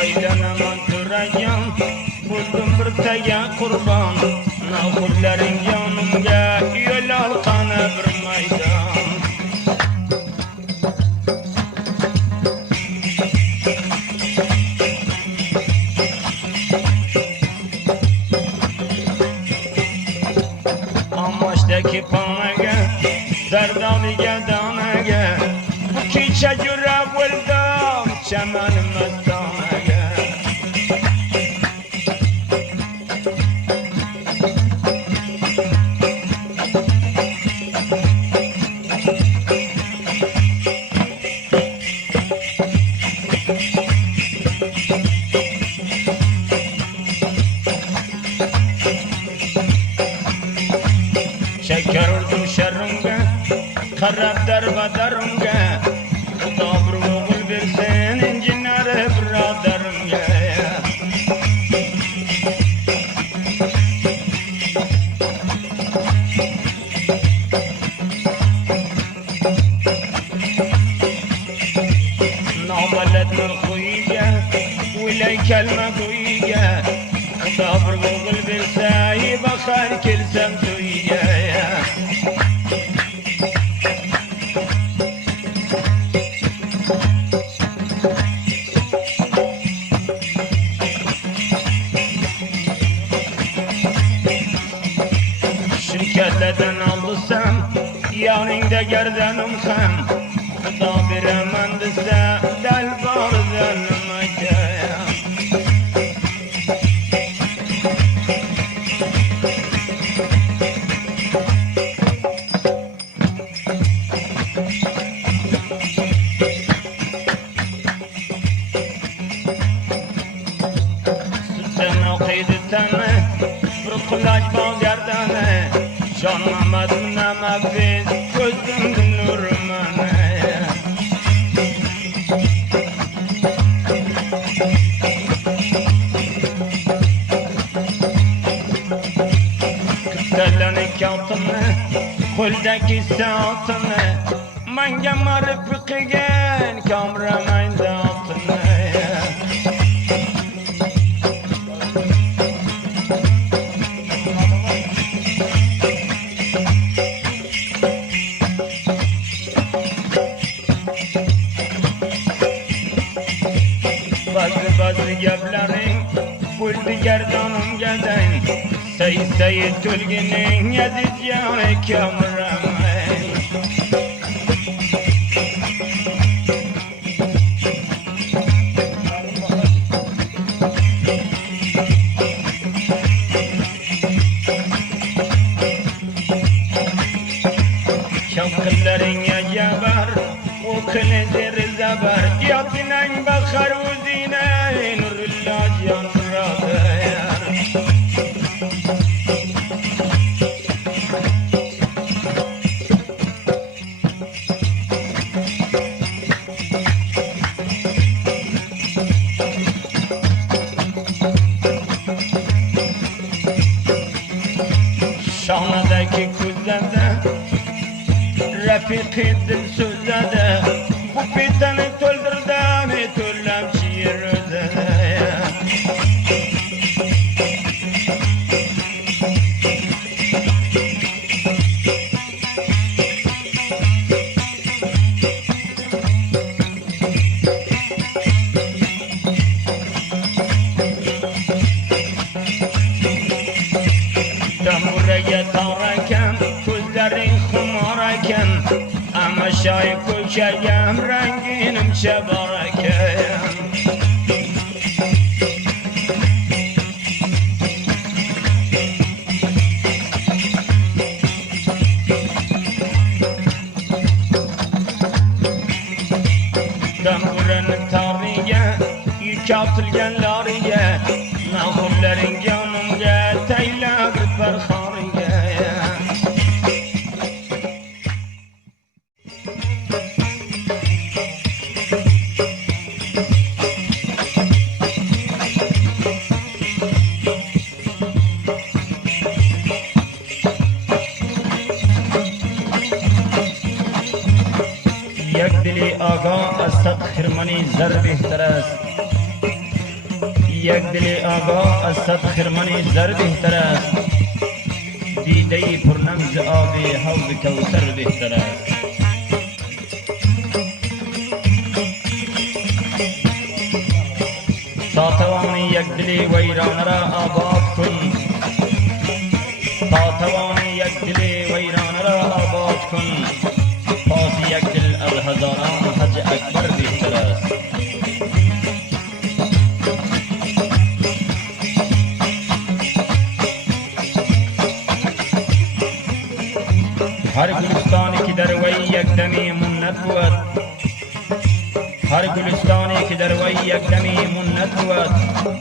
aylanaman turagam, buldum bir taga qurban, navxurlaring yonimga, yo'l olqani bir maydon. Amashdagi panaga, zardoliga donaga, bu kecha jura bo'ldim chamanim mastonaga. Shakar urdim sharrimga, qarab darbadarımga, Xudo bir o'g'il bersin injinari birodarimga. Nomalad nur qo'yiga, o'ylay kalma qo'yiga, Xudo bir o'g'il bersa, bahor kelsam to'yiga. Şirketlerden aldırsam, yanında gerdanım ham, Xudo beraman desa, dal bordan nimaga. Bir qulaj bog' gardani, Jon Muhammad Namaviz ko'zimda nurmani. Kuttalani kotini, qo'ldagi soatini, menga ma'rif qilgan kamramang zotini. Bazı gaplaring bo'ldi gardonimga dang, Said to'lgining aziz joni kamramang. Şavqinlaringga jabar, o'qini derizabar, yotinang bahar o'zina, nurullo jon birodar. Şonadagi ko'zlarda Rafiqi dil so'zladi, bu betani to'ldirdim, to'lab she'r o'zida. Damuraga tarakan, ko'zlaring xumor ekan, ammo shoy ko'chagam ranginimcha bor ekan. Damurani tariga, yuk otilgan loriga, navxurlaring yonimga, taylab barxoriga. یک دلی آگاه از صد خرمنی زر بهتر است. یک دل آگاه از صد خرمن زر بهتر است، دیده پرنم ز آب حوض کوثر بهتر است. تا توان یک دل ویران را آباد کن، تا توان یک دل ویران را آباد کن، پاس یک دل از هزاران حج اکبر بهتر است. هر گلستانی که در وی یک دمی منت بود، هر گلستانی که در وی یک دمی منت بود،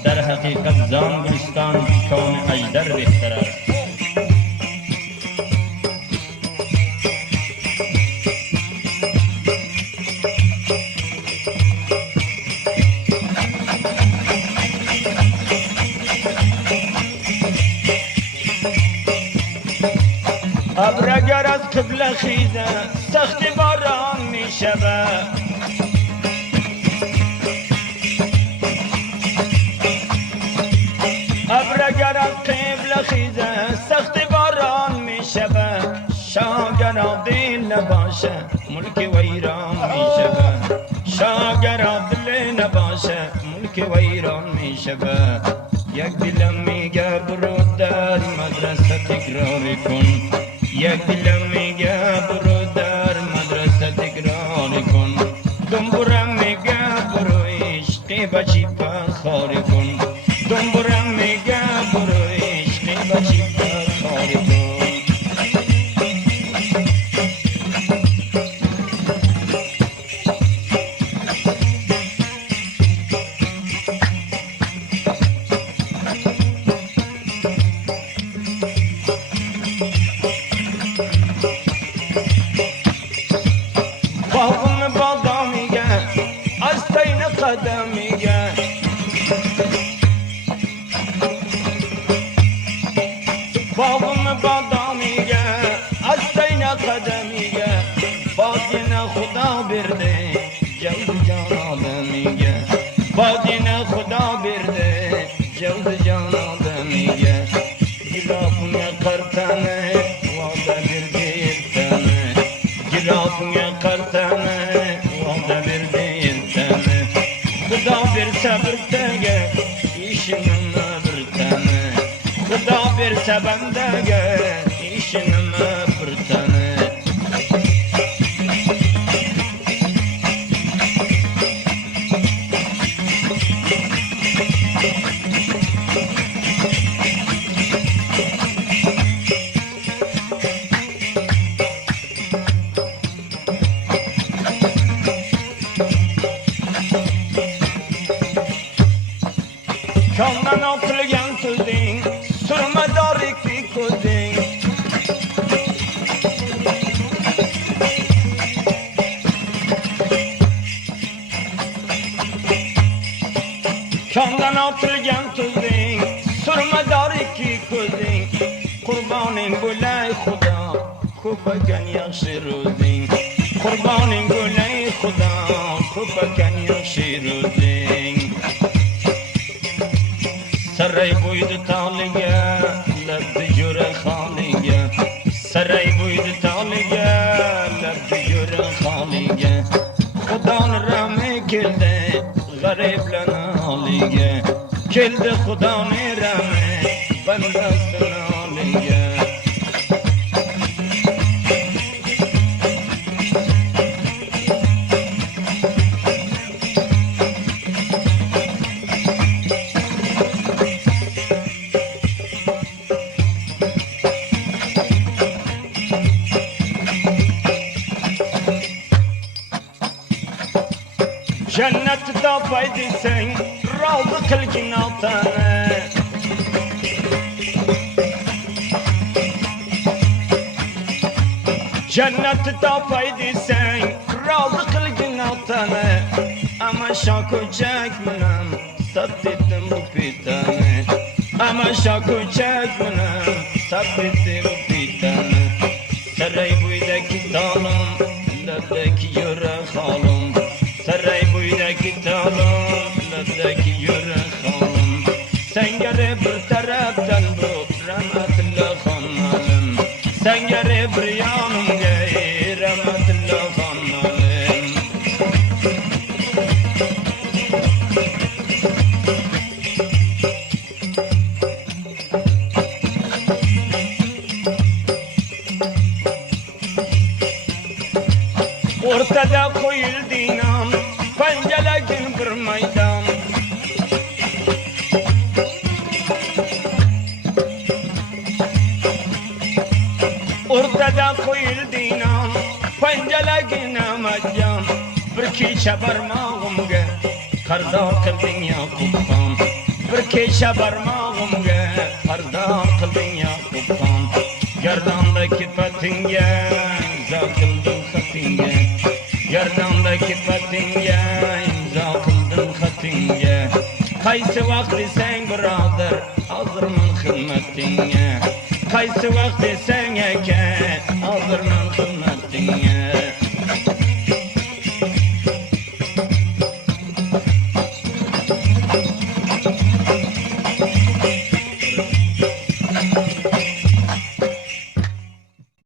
در حقیقت زان گلستان کان ایدر بهتر است. ابر اگر از قبله خیزه سخت باران می شود، ابر اگر از قبله خیزه سخت باران می شود، شاگرا دل نباشه ملک ویران می شود، شاگرا دل نباشه ملک ویران می شود. یک دلم میگه برو در مدرسه تکرار کن، یک دلم میگه برو در مدرسه تکرار کن، دنبورم میگه برو عشق بچی پخار کن، دنبورم میگه برو عشق بچی پخار کن. باغم بادامیگه از تین قدمیگه، باغم بادامیگه از تین قدمیگه، بادین خدا برده جود جان آدمیگه، بادین خدا برده جود جان آدمیگه. گلافون قرطنه واده برگیرتنه، گلافون قرطنه واده برگیرتنه، خدا بر صبر تگه ایشنم برتنه، خدا بر صبر تگه ایشنم برتنه. Kandan atılgan tüldün, sürmedar iki kudün, kandan atılgan tüldün, sürmedar iki kudün, kurbanın güley Khuda, kufaken yakşı rudin, kurbanın güley Khuda, kufaken yakşı rudin. سرای بوید تالیگه لب جور خالیگه، سرای بوید تالیگه لب جور خالیگه، خدا نرمه کلده غریب لنالیگه، کلده خدا نرمه بندست نالیگه. جنت دا پایدی سن راض کلگین آتانه، جنت دا پایدی سن راض کلگین آتانه، اما شاکو چک منم ستیتم پیتانه، اما شاکو چک منم ستیتم پیتانه. سرای بویدکی تالم لدکی یوره خالم، سرای بویدکی تالم لدکی یوره خالم، kecha barmog'imga qardo qilding Yaqubxon, bir kecha barmog'imga qardo qilding Yaqubxon. Gardondagi patingga imzo qildim xatingga, gardondagi patingga imzo qildim xatingga. Qaysi vaqt desang birodar, hozirman xizmatingga. Qaysi vaqt desang